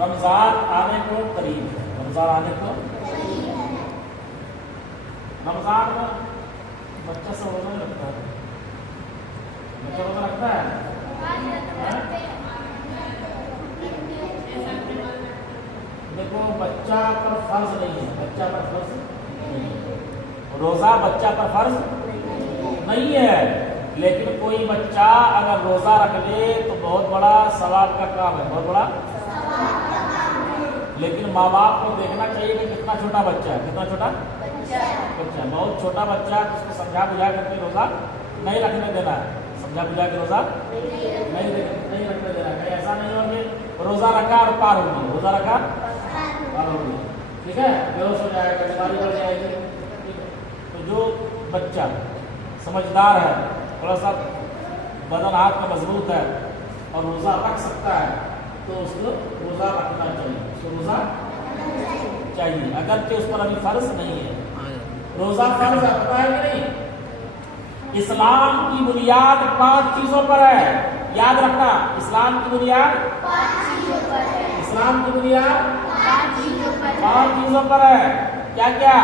رمضان آنے کو قریب ہے، رمضان آنے کو رمضان میں بچہ سے روزہ نہیں رکھتا ہے، بچہ روزہ رکھتا ہے؟ دیکھو بچہ پر فرض نہیں ہے، بچہ پر فرض نہیں ہے، روزہ بچہ پر فرض نہیں ہے، لیکن کوئی بچہ اگر روزہ رکھ لے تو بہت بڑا ثواب کا کام ہے، بہت بڑا۔ لیکن ماں باپ کو دیکھنا چاہیے کہ کتنا چھوٹا بچہ ہے، کتنا چھوٹا بچہ، بہت چھوٹا بچہ ہے، اس کو سمجھا بجھا کر کے روزہ نہیں رکھنے دینا ہے، سمجھا بجھا کے روزہ نہیں رکھنے دینا ہے، کہیں ایسا نہیں ہو کہ روزہ رکھا اور پار ہو گئی، روزہ رکھا پار ہو گئی، ٹھیک ہے، بے ہوش ہو جائے گا، بیماری بڑھ جائے گی۔ تو جو بچہ سمجھدار ہے، تھوڑا سا بدن ہاتھ میں مضبوط ہے اور روزہ رکھ سکتا ہے تو اس کو روزہ رکھنا چاہیے، اس کو روزہ چاہیے، اگرچہ اس پر ابھی فرض نہیں ہے۔ روزہ فرض ہے، پتہ ہے کہ نہیں؟ اسلام کی بنیاد 5 چیزوں پر ہے، یاد رکھنا، اسلام کی بنیاد 5 چیزوں پر ہے، اسلام کی بنیاد 5 چیزوں پر ہے، کیا کیا؟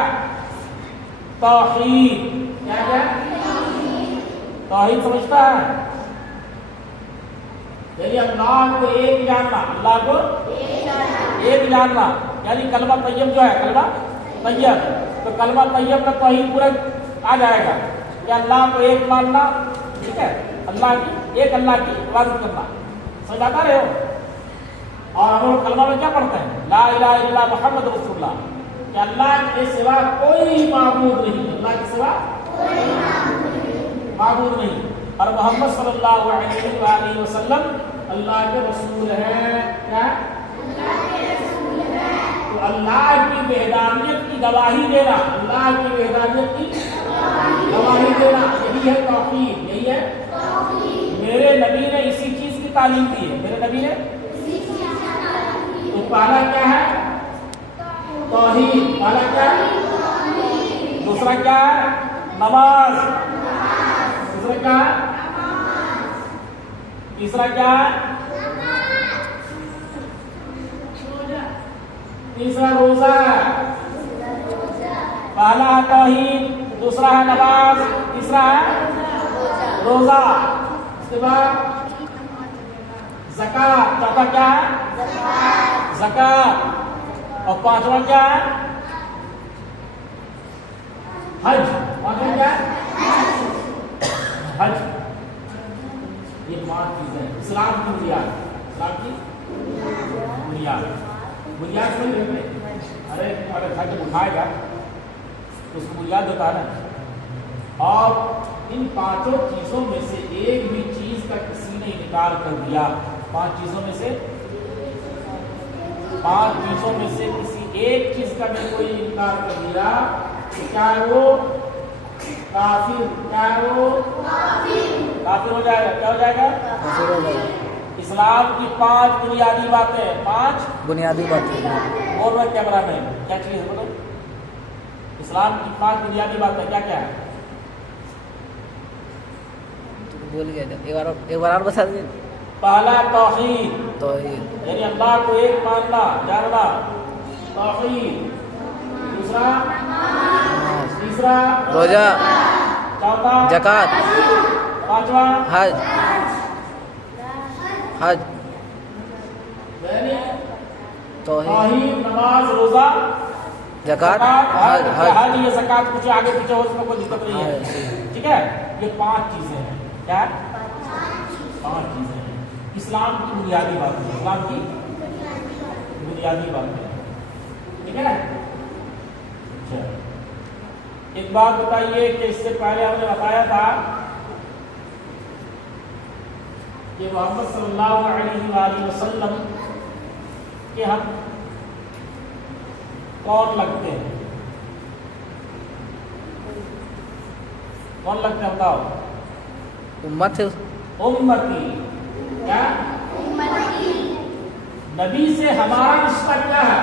توحید، کیا کیا؟ توحید سمجھتا ہے؟ یعنی اللہ کو ایک جاننا، اللہ کو ایک جاننا، یعنی کلمہ طیب جو ہے، کلمہ طیب، تو کلمہ طیب کا توحید پورا آ جائے گا کہ اللہ کو ایک ماننا، ٹھیک ہے، اللہ کی عبادت کرنا، سمجھ آتا رہے ہو؟ اور ہم لوگ کلمہ میں کیا پڑھتے ہیں؟ لا الہ الا اللہ محمد رسول اللہ، کہ اللہ کے سوا کوئی معبود نہیں، اللہ کے سوا معبود نہیں، اور محمد صلی اللہ علیہ وآلہ وسلم اللہ کے رسول ہیں، کیا؟ تو اللہ کی وحدانیت کی گواہی دینا، اللہ کی وحدانیت کی گواہی دینا، یہی ہے توحید، یہی ہے۔ میرے نبی نے اسی چیز کی تعلیم دی ہے، میرے نبی نے، تو پہلا کیا ہے؟ توحید، پہلا کیا ہے؟ دوسرا کیا ہے؟ نماز، دوسرا کیا ہے؟ تیسرا کیا ہے؟ تیسرا روزہ ہے، پہلا ہے توحید، دوسرا ہے نماز، تیسرا ہے روزہ، اس کے بعد زکات، چوتھا کیا ہے؟ زکات، اور پانچواں کیا ہے؟ حج، پانچواں کیا ہے؟ حج۔ یہ 5 چیزیں ہیں اسلام کی بنیاد، اسلام کی بنیاد نہیں ہے۔ ارے اگر حج اٹھائے گا تو اس کو بنیاد ہوتا ہے نا، اور ان 5 چیزوں میں سے ایک بھی چیز کا کسی نے انکار کر دیا، 5 چیزوں میں سے کسی ایک چیز کا بھی کوئی انکار کر دیا، کیا وہ کافر، کیا وہ کافر ہو جائے گا، کیا ہو جائے گا؟ کافر ہو جائے گا۔ اسلام کی 5 بنیادی باتیں، 5 بنیادی باتیں، بول رہے کیمرہ میں کیا چیز ہے بولو؟ اسلام کی 5 بنیادی باتیں کیا کیا ہے؟ بول گیا، ایک بار اور بتا دیجیے۔ پہلا توحید، توحید یعنی اللہ کو ایک ماننا، جاننا، توحید، دوسرا تیسرا روزہ، چوتھا زکات، پانچواں حج، یعنی توحید، نماز، روزہ، زکات، حج، حج، یہ زکات کچھ آگے پیچھے ہو، اس میں کوئی دقت نہیں ہے، ٹھیک ہے، یہ 5 چیزیں ہیں، کیا 5 چیزیں ہیں اسلام کی بنیادی باتیں، اسلام کی بنیادی باتیں، ٹھیک ہے۔ اچھا ایک بات بتائیے کہ اس سے پہلے ہم نے بتایا تھا کہ محمد صلی اللہ علیہ وآلہ وسلم کہ ہم کون لگتے ہیں؟ کون لگتے ہیں بتاؤ؟ امت، امتی، کیا؟ نبی سے ہمارا رشتہ کیا ہے؟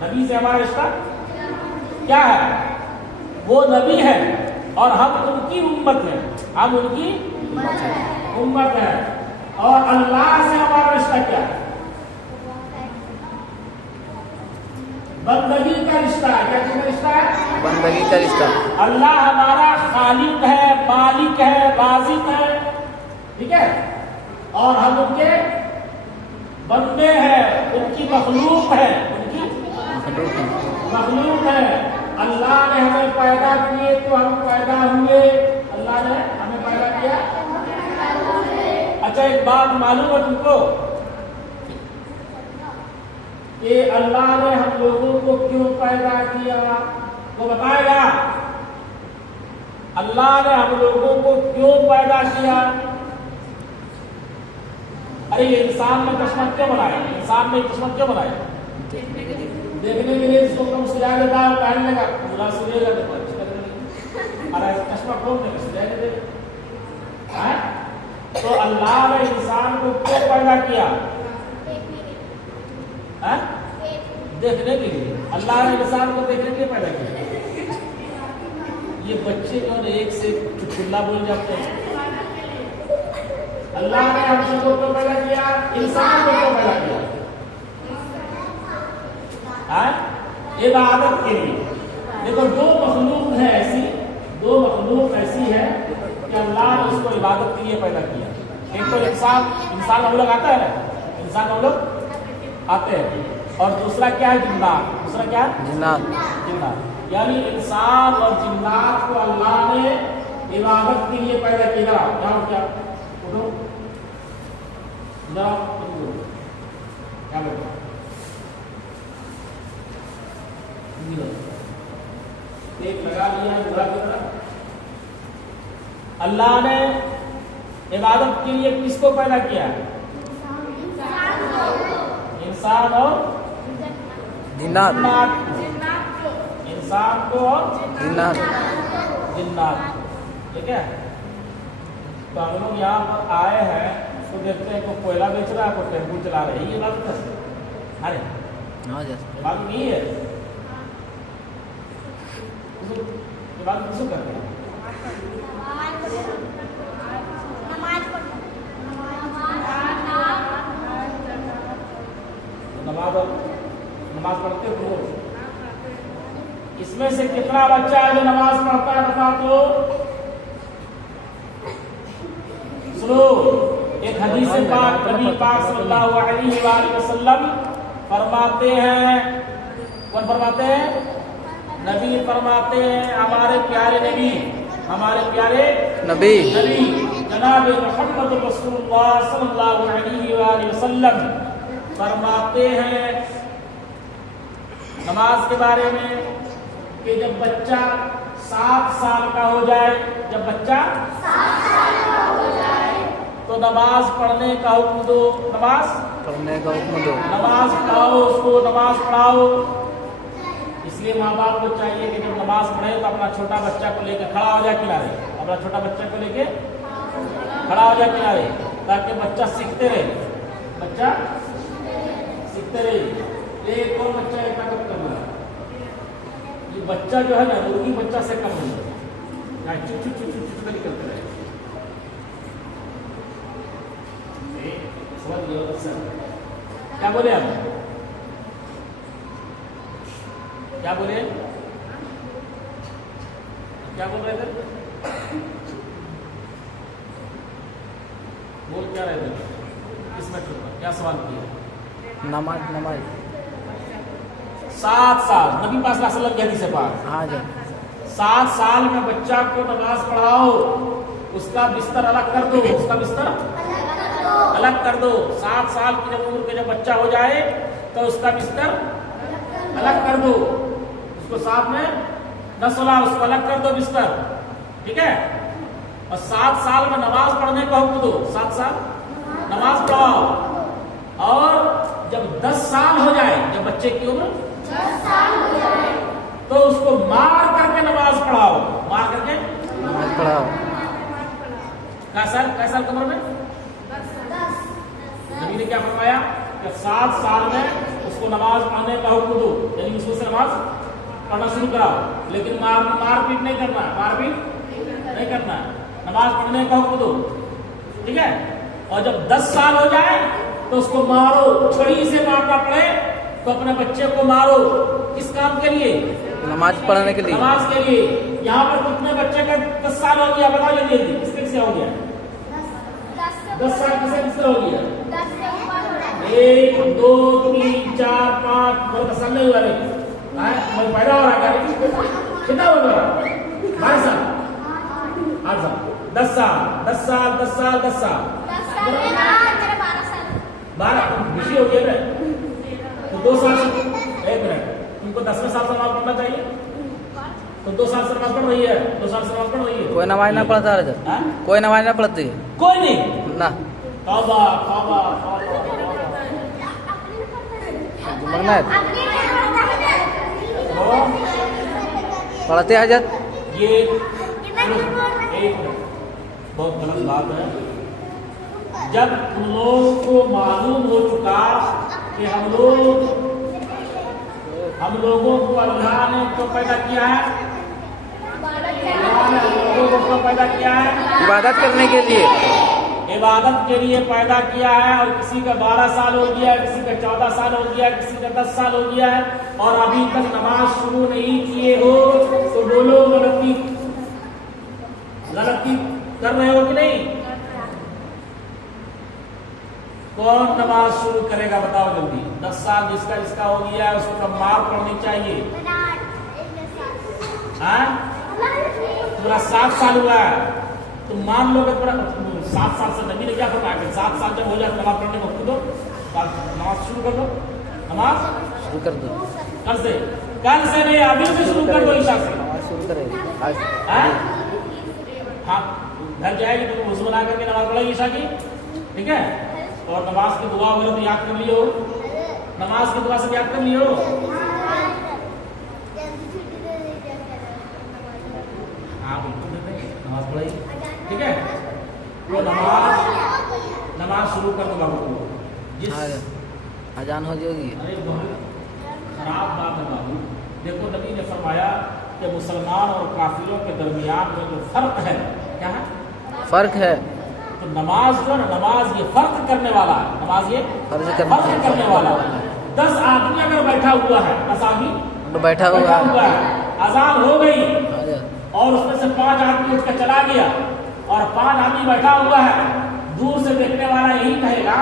نبی سے ہمارا رشتہ کیا ہے؟ وہ نبی ہے اور ہم ان کی امت ہیں، ہم ان کی امت ہے، اور اللہ سے ہمارا رشتہ کیا ہے؟ بندگی کا رشتہ ہے. کیا چیز کا رشتہ ہے؟ بندگی کا رشتہ. اللہ ہمارا خالق ہے، مالک ہے، رازق ہے، ٹھیک ہے، اور ہم ان کے بندے ہیں، ان کی مخلوق ہے، ان کی مخلوق ہے. اللہ نے ہمیں پیدا کیے تو ہم پیدا ہوئے. اللہ نے ہمیں پیدا کیا. اچھا ایک بات معلوم ہے تم کو کہ اللہ نے ہم لوگوں کو کیوں پیدا کیا؟ وہ بتائے گا. اللہ نے ہم لوگوں کو کیوں پیدا کیا؟ ارے یہ انسان میں قسمت کیوں بنایا؟ انسان میں قسمت کیوں بنایا؟ دیکھنے کے لیے اس کو کم سجا دیتا ہے، پہننے کا پورا سجے گا. ارے قسمت کون دے گا؟ سجا دے گا. تو اللہ نے انسان کو کیوں پیدا کیا؟ دیکھنے کے لیے. اللہ نے انسان کو دیکھنے کے لیے پیدا کیا. یہ بچے جو ہے ایک سے چٹکلا بول جاتے ہیں. اللہ نے ہم سب کو پیدا کیا، انسان کو کیوں پیدا کیا؟ عبادت کے لیے. دیکھو دو مخلوق ہے ایسی ہے کہ اللہ نے اس کو عبادت کے لیے پیدا کیا. ایک تو انسان ہم لوگ آتا ہے نا، انسان ہم لوگ آتے ہیں. اور دوسرا کیا ہے؟ جنات. دوسرا کیا ہے؟ جنات. یعنی انسان اور جنات کو اللہ نے عبادت کے لیے پیدا کیا. کیا اٹھو کیا بولتے ایک لگا لیا برا کی طرح. اللہ نے عبادت کے لیے کس کو پیدا کیا؟ انسان اور جنات. انسان کو اور جنات. ٹھیک ہے. تو ہم لوگ یہاں پر آئے ہیں تو دیکھتے ہیں کوئی کوئلہ بیچ رہا ہے، کوئی ٹیمپو چلا رہے ہیں. یہ بات کیسے؟ ارے بات نہیں ہے. یہ بات کیسے کرتے ہیں؟ نماز پڑھتے ہو. اس میں سے کتنا بچہ ہے جو نماز پڑھتا ہے؟ بتا تو. سنو ایک حدیث پاک نبی پاک صلی اللہ علیہ وآلہ وسلم فرماتے ہیں. کون فرماتے ہیں؟ نبی فرماتے ہیں. ہمارے پیارے نبی جناب محمد رسول اللہ صلی اللہ علیہ وآلہ وسلم فرماتے ہیں نماز کے بارے میں کہ جب بچہ 7 سال کا ہو جائے، تو نماز پڑھنے کا حکم دو. نماز پڑھاؤ، اس کو نماز پڑھاؤ. اس لیے ماں باپ کو چاہیے کہ جب نماز پڑھے تو اپنا چھوٹا بچہ کو لے کے کھڑا ہو جائے کنارے. تاکہ بچہ سیکھتے رہے. ایک اور بچہ ایک طاقت کرنا ہے. یہ بچہ جو ہے نا مرغی بچہ سے کم نہیں ہے. چپ کرتے رہے. کیا بولے آپ؟ کیا بولے؟ کیا بول رہے تھے؟ بول کیا رہے تھے؟ اس میں کیا سوال کیا؟ نماز 7 سال نبی پاک صلی اللہ علیہ وسلم کی حدیث پاک. ہاں جی. 7 سال میں بچہ کو نماز پڑھاؤ. اس کا بستر الگ کر دو. 7 سال کی جب عمر کے جب بچہ ہو جائے تو اس کا بستر الگ کر دو. اس کو ساتھ میں نہ سلا، اس کو الگ کر دو بستر. ٹھیک ہے. اور 7 سال میں نماز پڑھنے کا حکم دو. 7 سال نماز پڑھاؤ. اور جب 10 سال ہو جائے، جب بچے کی عمر 10 سال ہو جائے تو اس کو مار کر کے نماز پڑھاؤ. کیسا عمر میں؟ 10. نبی نے کیا فرمایا کہ 7 سال میں اس کو نماز پڑھنے کا حکم دو. یعنی اس سے نماز پڑھنا شروع کراؤ. لیکن مار پیٹ نہیں کرنا. نماز پڑھنے کا حکم دو. ٹھیک ہے. اور جب 10 سال ہو جائے تو اس کو مارو. چھڑی سے مارنا پڑے تو اپنے بچے کو مارو کس کام کے لیے؟ نماز پڑھنے کے لیے. نماز کے لیے. یہاں پر کتنے بچے کا 10 سال ہو گیا بتا لیجیے جی. کس سے ہو گیا 10 سال کس سے ہو گیا 1 2 3 4 5 بہت آسان نہیں ہوا نہیں پیدا ہو رہا ہے کتنا ہو گیا 12 سال 8 سال 10 سال 10 سال 10 سال 10 سال 12 خوشی ہو گیا نا تو 2 سال 1 منٹ تم کو 10ویں سال سے نماز پڑھنا چاہیے تو 2 سال سے نماز پڑھ رہی ہے 2 سال سے نماز پڑھ رہی ہے کوئی نماز نہ پڑھتا ہے کوئی نماز نہ پڑھتی ہے کوئی نہیں نہ توبہ توبہ منگنا ہے پڑھتے حضرت. یہ ایک بہت غلط بات ہے. جب تم لوگوں کو معلوم ہو چکا کہ ہم لوگوں کو اللہ نے کیوں پیدا کیا ہے اللہ نے ہم لوگوں کو پیدا کیا ہے عبادت کرنے کے لیے. عبادت کے لیے پیدا کیا ہے اور کسی کا 12 سال ہو گیا ہے کسی کا 14 سال ہو گیا ہے کسی کا 10 سال ہو گیا ہے اور ابھی تک نماز شروع نہیں کیے ہو تو بولو غلطی کر رہے ہو کہ نہیں. کون نماز شروع کرے گا بتاؤ جلدی. 10 سال جس کا ہو گیا ہے اس کو نماز پڑھنی چاہیے. پورا 7 سال ہوا ہے تم مان لو کہ 7 سال سے نبی نے کیا فرمایا کہ 7 سال جب ہو جائے نماز پڑھنے کو دو نماز شروع کر دو. نماز شروع کر دو. کل سے نہیں ابھی سے شروع کر دو. عشاء سے نماز شروع کرے گی. ہاں گھر جائے گی تو وضو بنا کر کے نماز پڑھے گی عشاء کی. ٹھیک ہے. اور نماز کی دعا وغیرہ تو یاد کر لیو. نماز کی دعا سے یاد کر لیو. ہاں بالکل نماز پڑھائی. ٹھیک ہے. وہ نماز شروع کر دو بابو کو. جس اذان ہو جائے گی. ارے بہت خراب بات ہے بابو. دیکھو نبی نے فرمایا کہ مسلمان اور کافروں کے درمیان میں جو فرق ہے کیا ہے فرق ہے تو نماز جو ہے نا نماز یہ فرق کرنے والا ہے. نماز یہ فرق کرنے والا ہے. 10 آدمی اگر بیٹھا ہوا ہے 10 آدمی بیٹھا ہوا ہے اذان ہو گئی اور اس میں سے 5 آدمی اٹھ کر چلا گیا اور 5 آدمی بیٹھا ہوا ہے. دور سے دیکھنے والا یہی کہے گا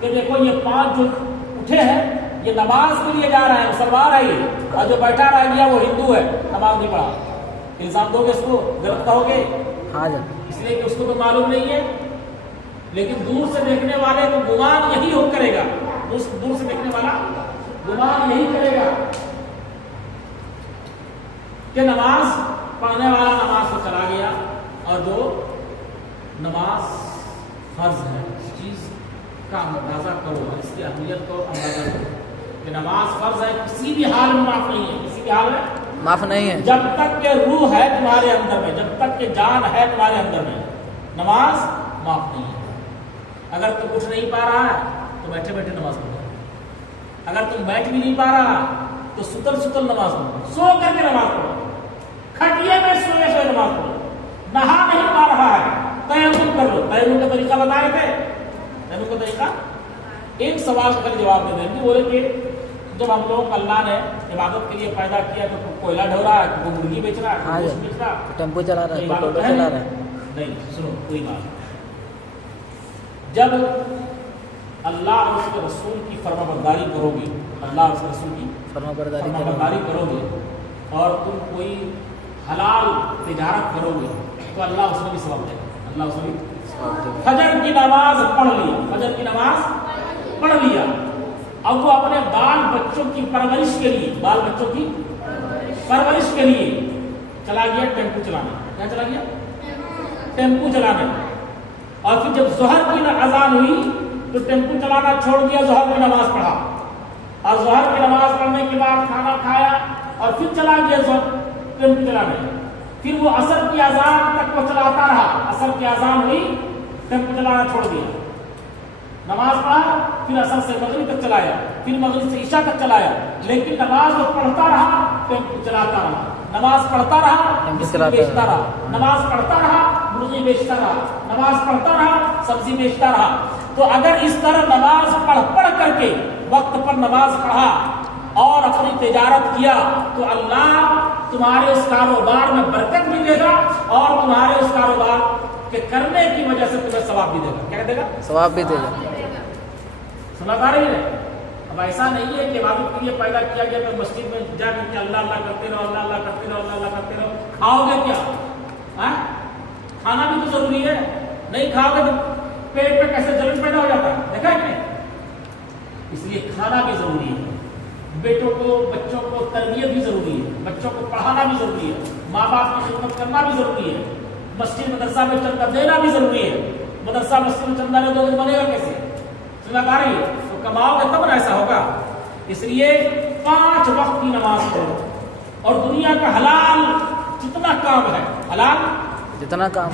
کہ دیکھو یہ 5 جو اٹھے ہیں یہ نماز کے لیے جا رہا ہے مسلمان ہے یہ اور جو بیٹھا رہ گیا وہ ہندو ہے نماز نہیں پڑھا. الزام دو گے اس کو غلط کہو گے اس لیے کہ اس کو تو معلوم نہیں ہے. لیکن دور سے دیکھنے والے کو گمان یہی ہو کرے گا. دور سے دیکھنے والا گمان یہی کرے گا کہ نماز پڑھنے والا نماز کو چلا گیا اور جو نماز فرض ہے اس چیز کا اندازہ کرو اس کی اہمیت کو اندازہ کرو کہ نماز فرض ہے. کسی بھی حال میں معاف نہیں ہے. کسی بھی حال میں معاف نہیں ہے. جب تک کہ روح ہے تمہارے اندر میں جب تک کہ جان ہے تمہارے اندر میں نماز معاف نہیں ہے. اگر تم اٹھ نہیں پا رہا ہے تو بیٹھے بیٹھے نماز پڑھو. اگر تم بیٹھ بھی نہیں پا رہا تو ستل ستل نماز پڑھو. سو کر کے نماز پڑھو. کھٹیے میں سوئے سوئے نماز پڑھو. نہا نہیں پا رہا ہے تیمم کر لو. تیمم کا طریقہ بتا رہے تھے. تیمم کا طریقہ ایک سوال کا جواب دے دیں گے. بولے کہ جب ہم لوگ اللہ نے عبادت کے لیے پیدا کیا تو کوئلہ ڈھو رہا ہے کوئی مرغی بیچ رہا ہے گوشت بیچ رہا ہے ٹیمپو چلا رہا ہے ٹوٹو چلا رہا ہے. نہیں سنو کوئی بات. جب اللہ اور اس کے رسول کی فرما برداری کرو گے اللہ اور اس کے رسول کی فرما برداری کرو گے اور تم کوئی حلال تجارت کرو گے تو اللہ اس میں بھی ثواب دے گا. اللہ اس میں بھی فجر کی نماز پڑھ لیا. فجر کی نماز پڑھ لیا. اب وہ اپنے بال بچوں کی پرورش کے لیے بال بچوں کی پرورش کے لیے چلا گیا ٹیمپو چلانے. کیا چلا گیا ٹیمپو چلانے. اور پھر جب ظہر کی اذان ہوئی تو ٹیمپو چلانا چھوڑ دیا. ظہر کی نماز پڑھا اور ظہر کی نماز پڑھنے کے بعد کھانا کھایا اور پھر چلا گیا ٹیمپو چلانے. پھر وہ عصر کی اذان تک وہ چلاتا رہا. عصر کی اذان ہوئی ٹیمپو چلانا چھوڑ دیا. نماز پڑھا پھر عصر سے مغرب تک چلایا پھر مغرب سے عشاء تک چلایا. لیکن نماز وہ پڑھتا رہا ٹیمپو چلاتا رہا. نماز پڑھتا رہا بیچتا رہا. نماز پڑھتا رہا مرغی بیچتا رہا. نماز پڑھتا رہا سبزی بیچتا رہا. تو اگر اس طرح نماز پڑھ کر کے وقت پر نماز پڑھا اور اپنی تجارت کیا تو اللہ تمہارے اس کاروبار میں برکت بھی دے گا اور تمہارے اس کاروبار کے کرنے کی وجہ سے تمہیں ثواب بھی دے گا. کیا دے گا؟ ثواب بھی دے گا. سمجھ آ رہی ہے؟ اب ایسا نہیں ہے کہ عبادت کے لیے پیدا کیا گیا تو مسجد میں جا کر کے اللہ اللہ کرتے رہو، اللہ اللہ کرتے رہو، اللہ اللہ کرتے رہو. کھاؤ گے کیا؟ کھانا بھی تو ضروری ہے. نہیں کھاؤ گے تو پیٹ میں کیسے جلن پیدا ہو جاتا ہے، دیکھا ہے؟ اس لیے کھانا بھی ضروری ہے. بیٹوں کو، بچوں کو تربیت بھی ضروری ہے، بچوں کو پڑھانا بھی ضروری ہے، ماں باپ کی خدمت کرنا بھی ضروری ہے، مسجد مدرسہ میں چندہ دینا بھی ضروری ہے. مدرسہ مسجد میں چندہ لے دو تو بنے گا کیسے؟ سمجھ آ رہی ہے؟ تو کماؤ گے تب نہ ایسا ہوگا. اس لیے 5 وقت کی نماز پڑھو اور دنیا کا حلال جتنا کام ہے، حلال جتنا کام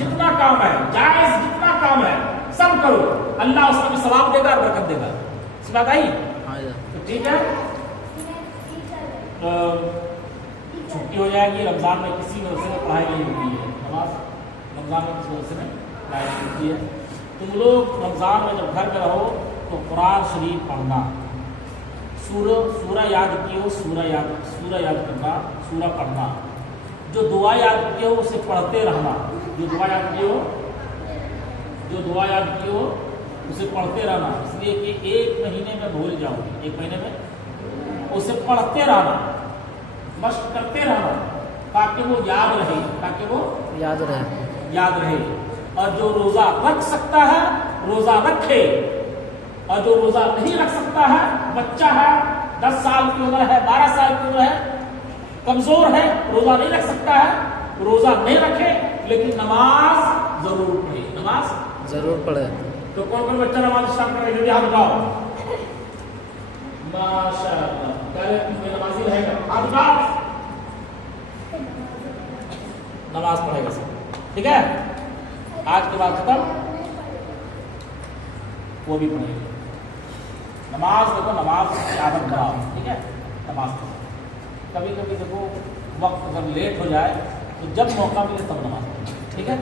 ہے، جائز جتنا کام ہے سب کرو. اللہ اس میں بھی ثواب دے گا اور برکت دے گا. اس بات آئی؟ تو ٹھیک ہے، چھٹی ہو جائے گی. رمضان میں کسی مدرسے میں پڑھائی نہیں ہوتی ہے نماز، رمضان میں کسی مدرسے میں پڑھائی نہیں ہوتی ہے. تم لوگ رمضان میں جب گھر میں رہو تو قرآن شریف پڑھنا، سورہ یاد کی ہو، سورہ یاد کرنا، سورہ پڑھنا. جو دعا یاد کی ہو اسے پڑھتے رہنا. جو دعا یاد کی ہو اسے پڑھتے رہنا. اس لیے کہ 1 مہینے میں بھول جاؤ گے. 1 مہینے میں اسے پڑھتے رہنا، مشق کرتے رہنا تاکہ وہ یاد رہے. اور جو روزہ رکھ سکتا ہے روزہ رکھے، اور جو روزہ نہیں رکھ سکتا ہے، بچہ ہے، 10 سال کی عمر ہے، 12 سال کی عمر ہے، کمزور ہے، روزہ نہیں رکھ سکتا ہے، روزہ نہیں رکھے لیکن نماز ضرور پڑھے. تو کون بچہ نماز اسٹارٹ کر رہے ہیں؟ ہاتھ اٹھاؤ. ماشاء اللہ، پہلے نمازی رہے گا، ہاتھ اٹھاؤ. نماز پڑھے گا سب. ٹھیک ہے، آج کے بعد ختم، وہ بھی پڑھے گا. نماز دیکھو، نماز کی عادت بناؤ. ٹھیک ہے، نماز پڑھو. کبھی دیکھو وقت اگر لیٹ ہو جائے تو جب موقع ملے تب نماز پڑھو. ٹھیک ہے.